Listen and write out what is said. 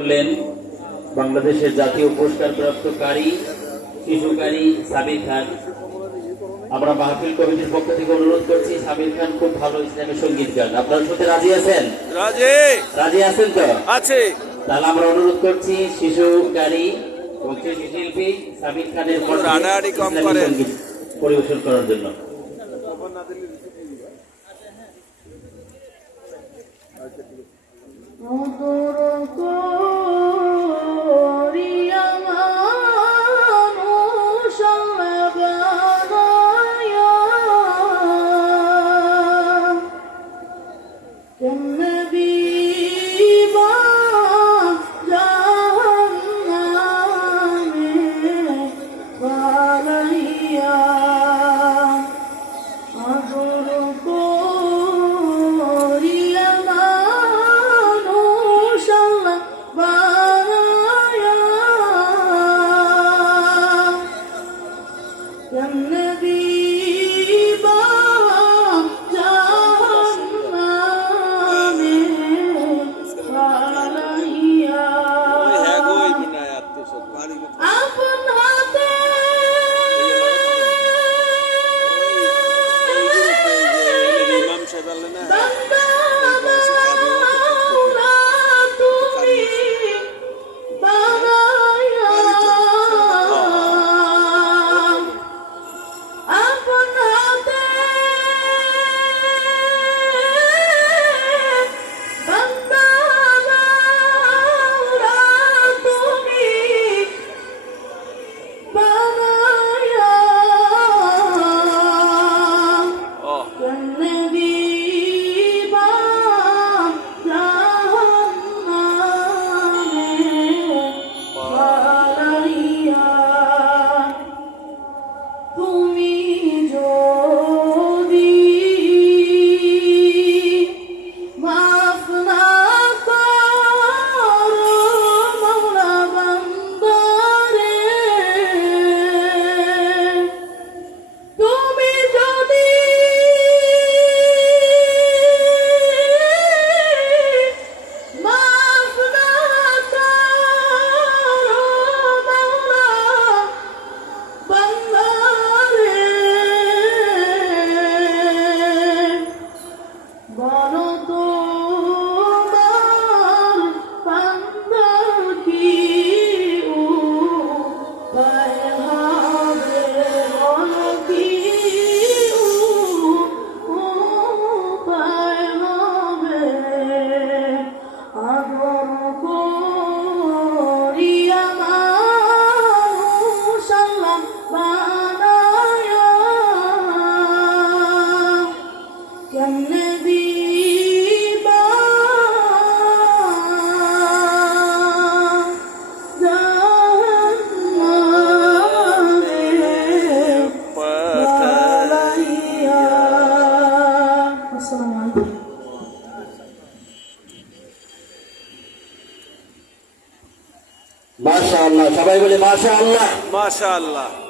করলেন বাংলাদেশের জাতীয় পুরস্কার প্রাপ্তকারী শিশুকারী সাবির খান। আমরা মাহফিল কমিটির পক্ষ থেকে অনুরোধ করছি সাবির খান খুব ভালো ইসলামী সংগীত গান। আপনার সাথে রাজি আছেন? রাজে। রাজি আছেন তো? আছে। তাহলে আমরা অনুরোধ করছি শিশুকারী এবং শিল্পী সাবির খানের। সংগীত পরিবেশন করার জন্য। অদর মাশা আল্লাহ সবাই বলে মাশা আল্লাহ মাশা আল্লাহ